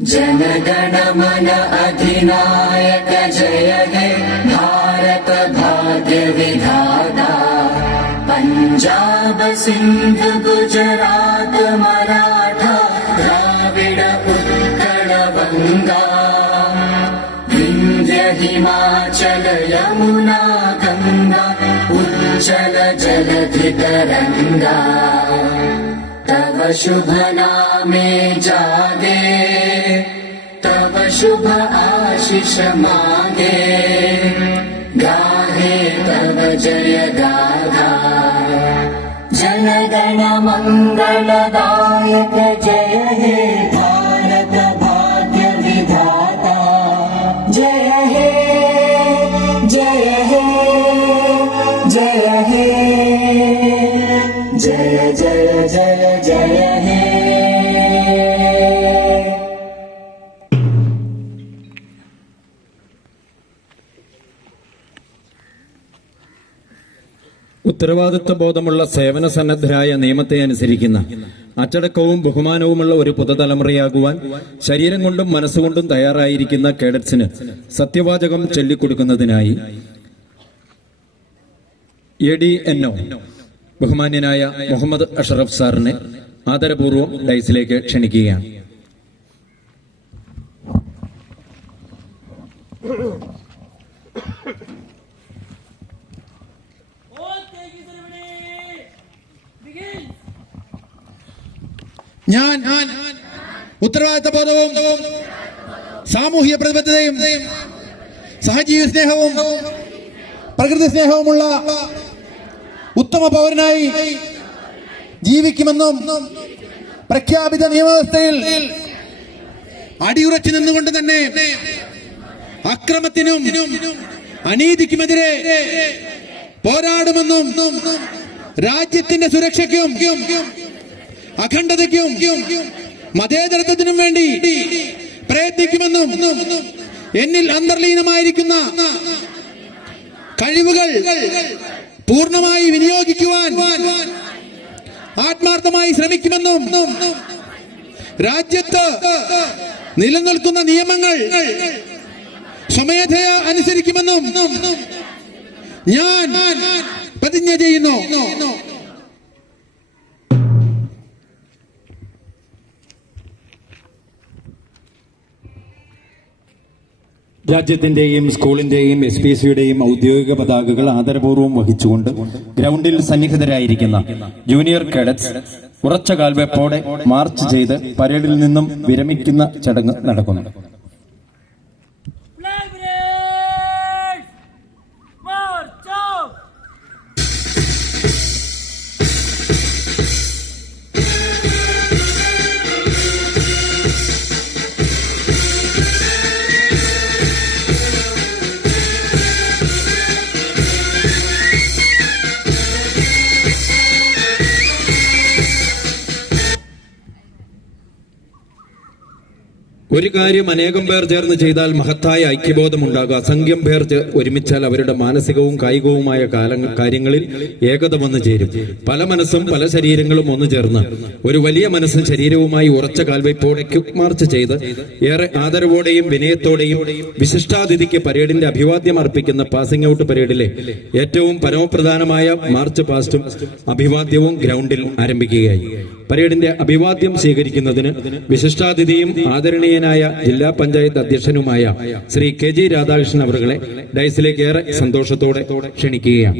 जनगणमन अधिनायक जय हे भारत भाग्य विधाता। पञ्जाब सिन्ध गुजरात मराठा द्राविड उत्कल बङ्गा विन्ध्य हिमाचल यमुना गङ्गा उज्जल जलधितरङ्गा तव शुभ नामे जागे शुभ आशिष मागे। गाहे तव जय गाथा जनगण मङ्गलदायक जय हे ഉത്തരവാദിത്വ ബോധമുള്ള സേവന സന്നദ്ധരായ നിയമത്തെ അനുസരിക്കുന്ന അച്ചടക്കവും ബഹുമാനവുമുള്ള ഒരു പുതുതലമുറയാകുവാൻ ശരീരം കൊണ്ടും മനസ്സുകൊണ്ടും തയ്യാറായിരിക്കുന്ന കേഡറ്റ്സിന് സത്യവാചകം ചൊല്ലിക്കൊടുക്കുന്നതിനായി എ ഡി എൻ ഒ ബഹുമാന്യനായ മുഹമ്മദ് അഷറഫ് സാറിനെ ആദരപൂർവം ഡൈസിലേക്ക് ക്ഷണിക്കുകയാണ്. ഞാൻ ഉത്തരവാദിത്ത ബോധവും സാമൂഹിക പ്രതിബദ്ധതയും സഹജീവി സ്നേഹവും പ്രകൃതി സ്നേഹവുമുള്ള ഉത്തമ പൗരനായി ജീവിക്കുമെന്നും പ്രഖ്യാപിത നിയമവ്യവസ്ഥയിൽ അടിയുറച്ചു നിന്നുകൊണ്ട് തന്നെ അക്രമത്തിനും അനീതിക്കുമെതിരെ പോരാടുമെന്നും രാജ്യത്തിന്റെ സുരക്ഷയ്ക്കും അഖണ്ഡതയ്ക്കും മതേതരത്വത്തിനും വേണ്ടി പ്രയത്നിക്കുമെന്നും എന്നിൽ അന്തർലീനമായിരിക്കുന്ന കഴിവുകൾ പൂർണമായി വിനിയോഗിക്കുവാൻ ആത്മാർത്ഥമായി ശ്രമിക്കുമെന്നും രാജ്യത്ത് നിലനിൽക്കുന്ന നിയമങ്ങൾ സ്വമേധയാ അനുസരിക്കുമെന്നും ഞാൻ പ്രതിജ്ഞ ചെയ്യുന്നു. രാജ്യത്തിന്റെയും സ്കൂളിന്റെയും എസ് പി സിയുടെയും ഔദ്യോഗിക പതാകകൾ ആദരപൂർവം വഹിച്ചുകൊണ്ട് ഗ്രൗണ്ടിൽ സന്നിഹിതരായിരിക്കുന്ന ജൂനിയർ കേഡറ്റ്സ് ഉറച്ച കാൽവെപ്പോടെ മാർച്ച് ചെയ്ത് പരേഡിൽ നിന്നും വിരമിക്കുന്ന ചടങ്ങ് നടക്കുന്നു. ഒരു കാര്യം അനേകം പേർ ചേർന്ന് ചെയ്താൽ മഹത്തായ ഐക്യബോധം ഉണ്ടാകുക അസംഖ്യം പേർ ഒരുമിച്ചാൽ അവരുടെ മാനസികവും കായികവുമായ കാലങ്ങൾ കാര്യങ്ങളിൽ ഏകത വന്നു ചേരും. പല മനസ്സും പല ശരീരങ്ങളും ഒന്നു ചേർന്ന് ഒരു വലിയ മനസ്സും ശരീരവുമായി ഉറച്ച കാൽവയ്പോടെ ക്യുക്ക് മാർച്ച് ചെയ്ത് ഏറെ ആദരവോടെയും വിനയത്തോടെയും വിശിഷ്ടാതിഥിക്ക് പരേഡിന്റെ അഭിവാദ്യം അർപ്പിക്കുന്ന പാസിംഗ് ഔട്ട് പരേഡിലെ ഏറ്റവും പരമപ്രധാനമായ മാർച്ച് പാസ്റ്റും അഭിവാദ്യവും ഗ്രൗണ്ടിൽ ആരംഭിക്കുകയായി. പരേഡിന്റെ അഭിവാദ്യം സ്വീകരിക്കുന്നതിന് വിശിഷ്ടാതിഥിയും ആദരണീയനായ ജില്ലാ പഞ്ചായത്ത് അധ്യക്ഷനുമായ ശ്രീ കെ ജി രാധാകൃഷ്ണൻ അവറുകളെ ഡൈസിലേക്ക് ഏറെ സന്തോഷത്തോടെ ക്ഷണിക്കുകയാണ്.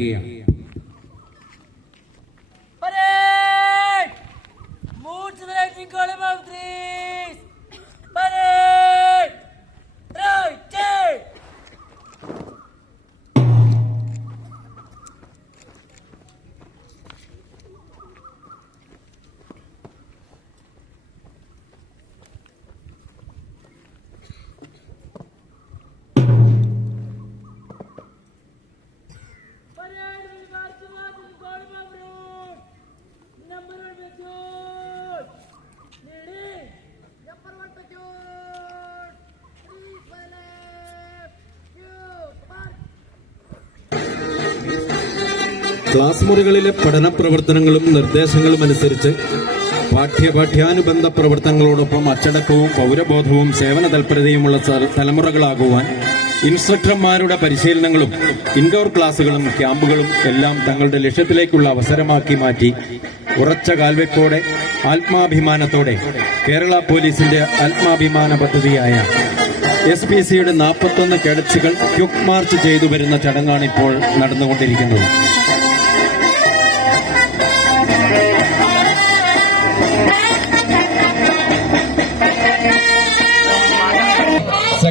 ക്ലാസ് മുറികളിലെ പഠന പ്രവർത്തനങ്ങളും നിർദ്ദേശങ്ങളും അനുസരിച്ച് പാഠ്യപാഠ്യാനുബന്ധ പ്രവർത്തനങ്ങളോടൊപ്പം അച്ചടക്കവും പൗരബോധവും സേവന തൽപരതയുമുള്ള തലമുറകളാകുവാൻ ഇൻസ്ട്രക്ടർമാരുടെ പരിശീലനങ്ങളും ഇൻഡോർ ക്ലാസുകളും ക്യാമ്പുകളും എല്ലാം തങ്ങളുടെ ലക്ഷ്യത്തിലേക്കുള്ള അവസരമാക്കി മാറ്റി ഉറച്ച കാൽവെപ്പോടെ ആത്മാഭിമാനത്തോടെ കേരള പോലീസിന്റെ ആത്മാഭിമാന പദ്ധതിയായ എസ് പി സിയുടെ നാൽപ്പത്തൊന്ന് കേഡറ്റ്സുകൾ ക്യുക്ക് മാർച്ച് ചെയ്തു വരുന്ന ചടങ്ങാണ് ഇപ്പോൾ നടന്നുകൊണ്ടിരിക്കുന്നത്.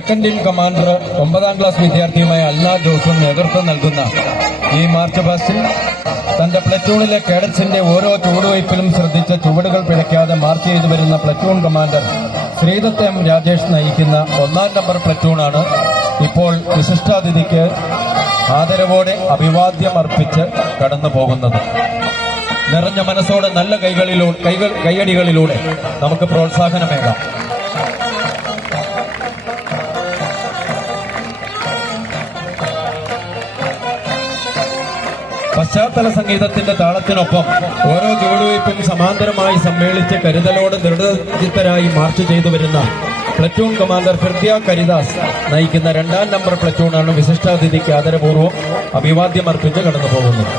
സെക്കൻഡ് ഇൻ കമാൻഡർ ഒമ്പതാം ക്ലാസ് വിദ്യാർത്ഥിയുമായ അല്ലാ ജോസും നേതൃത്വം നൽകുന്ന ഈ മാർച്ച് പാസ്റ്റിൽ തന്റെ പ്ലറ്റൂണിലെ കേഡറ്റ്സിന്റെ ഓരോ ചുവടുവയ്പിലും ശ്രദ്ധിച്ച ചുവടുകൾ പിഴയ്ക്കാതെ മാർച്ച് ചെയ്തു വരുന്ന platoon commander Sreedath M Rajesh നയിക്കുന്ന ഒന്നാം നമ്പർ പ്ലറ്റൂണാണ് ഇപ്പോൾ വിശിഷ്ടാതിഥിക്ക് ആദരവോടെ അഭിവാദ്യം അർപ്പിച്ച് കടന്നു പോകുന്നത്. നിറഞ്ഞ മനസ്സോടെ നല്ല കൈകളിലൂടെ കൈകൾ കൈയടികളിലൂടെ നമുക്ക് പ്രോത്സാഹനമേകാം. പശ്ചാത്തല സംഗീതത്തിന്റെ താളത്തിനൊപ്പം ഓരോ ചുവടുവയ്പും സമാന്തരമായി സമ്മേളിച്ച് കരുതലോട് ദൃഢചിത്തരായി മാർച്ച് ചെയ്തു വരുന്ന പ്ലറ്റൂൺ കമാൻഡർ ഫിർദിയ കരിദാസ് നയിക്കുന്ന രണ്ടാം നമ്പർ പ്ലറ്റൂണാണ് വിശിഷ്ടാതിഥിക്ക് ആദരപൂർവം അഭിവാദ്യമർപ്പിച്ച് കടന്നു പോകുന്നത്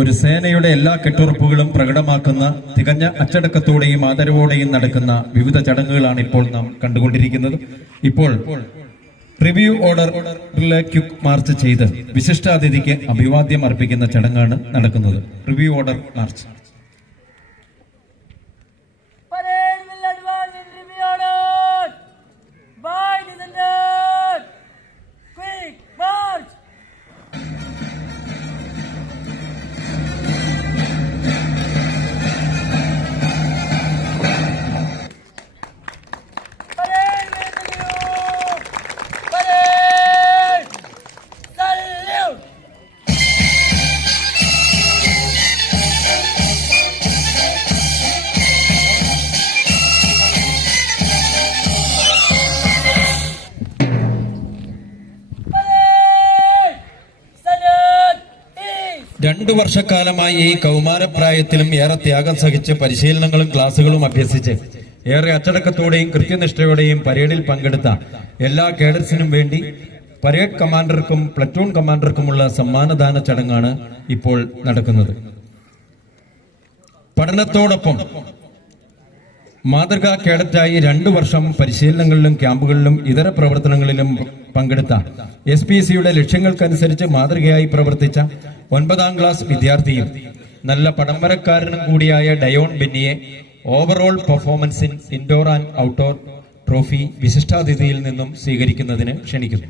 ഒരു സേനയുടെ എല്ലാ കെട്ടുറപ്പുകളും പ്രകടമാക്കുന്ന തികഞ്ഞ അച്ചടക്കത്തോടെയും ആദരവോടെയും നടക്കുന്ന വിവിധ ചടങ്ങുകളാണ് ഇപ്പോൾ നാം കണ്ടുകൊണ്ടിരിക്കുന്നത്. ഇപ്പോൾ റിവ്യൂ ഓർഡറിലെ ക്യുക്ക് മാർച്ച് ചെയ്ത് വിശിഷ്ടാതിഥിക്ക് അഭിവാദ്യം അർപ്പിക്കുന്ന ചടങ്ങാണ് നടക്കുന്നത്. Review order march. രണ്ടു വർഷക്കാലമായി ഈ കൗമാരപ്രായത്തിലും ഏറെ ത്യാഗം സഹിച്ച് പരിശീലനങ്ങളും ക്ലാസുകളും അഭ്യസിച്ച് ഏറെ അച്ചടക്കത്തോടെയും കൃത്യനിഷ്ഠയോടെയും പരേഡിൽ പങ്കെടുത്ത എല്ലാ കേഡർസിനും വേണ്ടി പരേഡ് കമാൻഡർക്കും പ്ലറ്റൂൺ കമാൻഡർക്കുമുള്ള സമ്മാനദാന ചടങ്ങാണ് ഇപ്പോൾ നടക്കുന്നത്. പഠനത്തോടൊപ്പം മാതൃകാ കേഡറ്റായി രണ്ടു വർഷം പരിശീലനങ്ങളിലും ക്യാമ്പുകളിലും ഇതര പ്രവർത്തനങ്ങളിലും പങ്കെടുത്ത എസ് പി സിയുടെ ലക്ഷ്യങ്ങൾക്കനുസരിച്ച് മാതൃകയായി പ്രവർത്തിച്ച ഒൻപതാം ക്ലാസ് വിദ്യാർത്ഥിയും നല്ല പടംവരക്കാരനും കൂടിയായ ഡയോൺ ബെന്നിയെ ഓവറോൾ പെർഫോമൻസിൽ ഇൻഡോർ ആൻഡ് ഔട്ട്ഡോർ ട്രോഫി വിശിഷ്ടാതിഥിയിൽ നിന്നും സ്വീകരിക്കുന്നതിന് ക്ഷണിക്കുന്നു.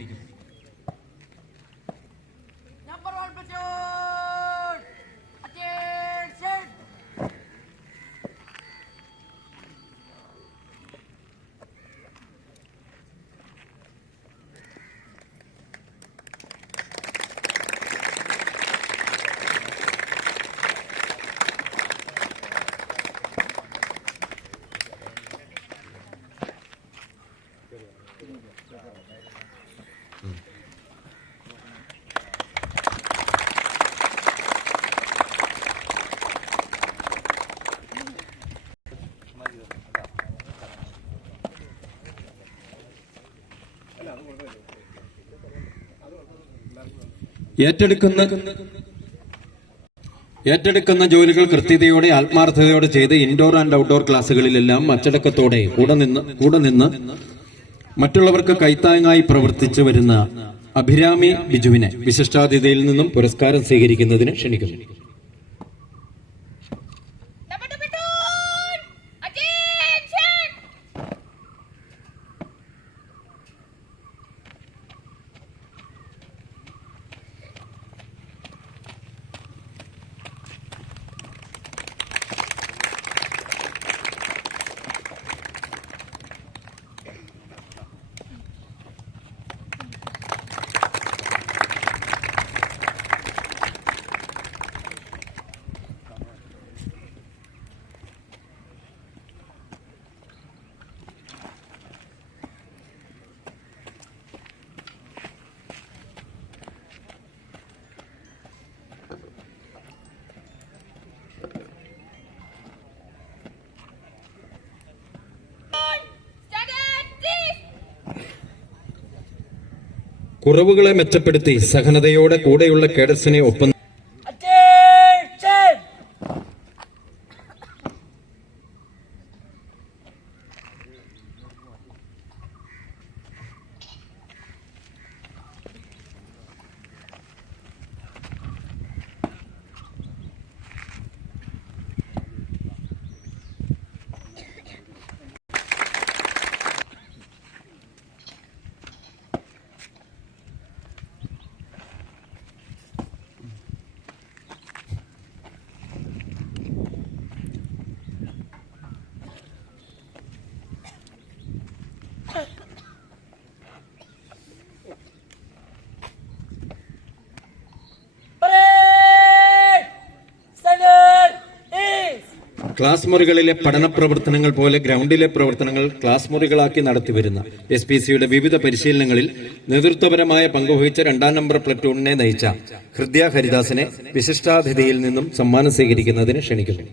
ഏറ്റെടുക്കുന്ന ഏറ്റെടുക്കുന്ന ജോലികൾ കൃത്യതയോടെ ആത്മാർത്ഥതയോടെ ചെയ്ത് ഇൻഡോർ ആൻഡ് ഔട്ട്ഡോർ ക്ലാസ്സുകളിലെല്ലാം അച്ചടക്കത്തോടെ കൂടെ നിന്ന് കൂടെ നിന്ന് മറ്റുള്ളവർക്ക് കൈത്താങ്ങായി പ്രവർത്തിച്ചു വരുന്ന അഭിരാമി ബിജുവിനെ വിശിഷ്ടാതിഥിയിൽ നിന്നും പുരസ്കാരം സ്വീകരിക്കുന്നതിന് ക്ഷണിക്കുന്നു. കുറവുകളെ മെച്ചപ്പെടുത്തി സഹനതയോടെ കൂടെയുള്ള കേഡസിനെ ഒപ്പം ക്ലാസ് മുറികളിലെ പഠന പ്രവർത്തനങ്ങൾ പോലെ ഗ്രൗണ്ടിലെ പ്രവർത്തനങ്ങൾ ക്ലാസ് മുറികളാക്കി നടത്തിവരുന്ന എസ് പി സിയുടെ വിവിധ പരിശീലനങ്ങളിൽ നേതൃത്വപരമായ പങ്കുവഹിച്ച രണ്ടാം നമ്പർ പ്ലറ്റൂണിനെ നയിച്ച ഹൃദയ ഹരിദാസിനെ വിശിഷ്ടാതിഥിയിൽ നിന്നും സമ്മാനം സ്വീകരിക്കുന്നതിന് ക്ഷണിക്കുന്നു.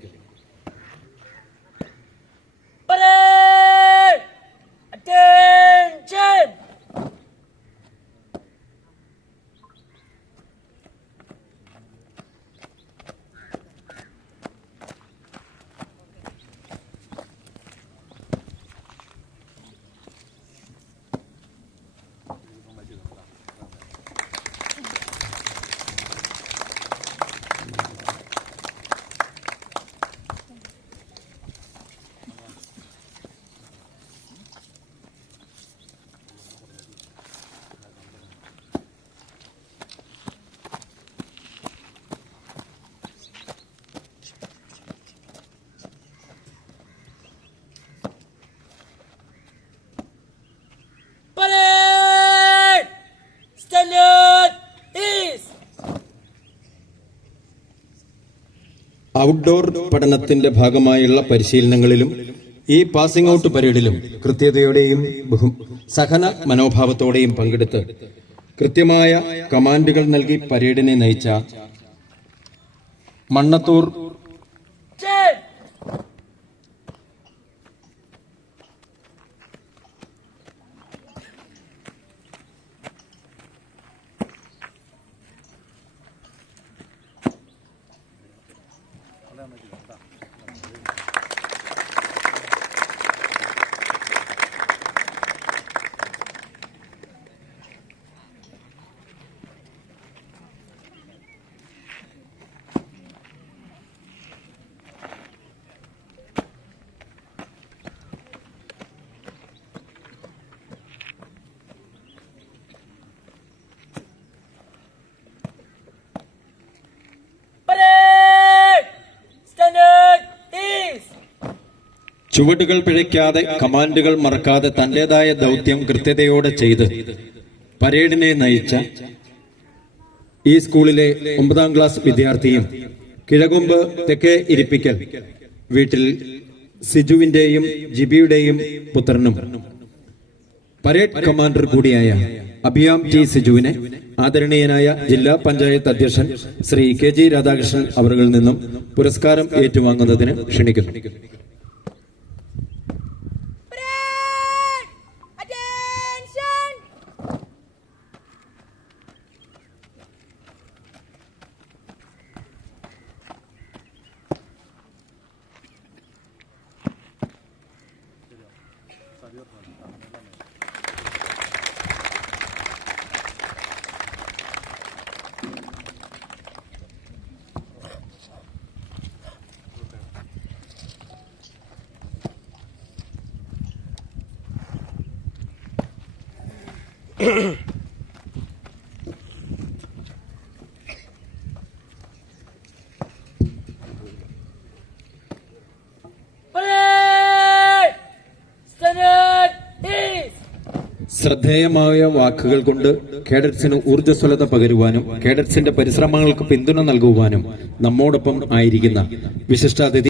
ഔട്ട്ഡോർ പഠനത്തിന്റെ ഭാഗമായുള്ള പരിശീലനങ്ങളിലും ഈ പാസിംഗ് ഔട്ട് പരേഡിലും കൃത്യതയോടെയും സഹന മനോഭാവത്തോടെയും പങ്കെടുത്ത് കൃത്യമായ കമാൻഡുകൾ നൽകി പരേഡിനെ നയിച്ച മണ്ണത്തൂർ ചുവടുകൾ പിഴയ്ക്കാതെ കമാൻഡുകൾ മറക്കാതെ തന്റേതായ ദൗത്യം കൃത്യതയോടെ ചെയ്ത് പരേഡിനെ നയിച്ച ഈ സ്കൂളിലെ ഒമ്പതാം ക്ലാസ് വിദ്യാർത്ഥിയും കിഴകൊമ്പ് തെക്കേ ഇരിപ്പിക്കൽ വീട്ടിൽ സിജുവിന്റെയും ജിബിയുടെയും പുത്രനും പരേഡ് കമാൻഡർ കൂടിയായ അഭിയാം ടി സിജുവിനെ ആദരണീയനായ ജില്ലാ പഞ്ചായത്ത് അധ്യക്ഷൻ ശ്രീ കെ ജി രാധാകൃഷ്ണൻ അവരിൽ നിന്നും പുരസ്കാരം ഏറ്റുവാങ്ങുന്നതിന് ക്ഷണിക്കുന്നു. ശ്രദ്ധേയമായ വാക്കുകൾ കൊണ്ട് കേഡറ്റ്സിന് ഊർജസ്വലത പകരുവാനും കേഡറ്റ്സിന്റെ പരിശ്രമങ്ങൾക്ക് പിന്തുണ നൽകുവാനും നമ്മോടൊപ്പം ആയിരിക്കുന്ന വിശിഷ്ടാതിഥി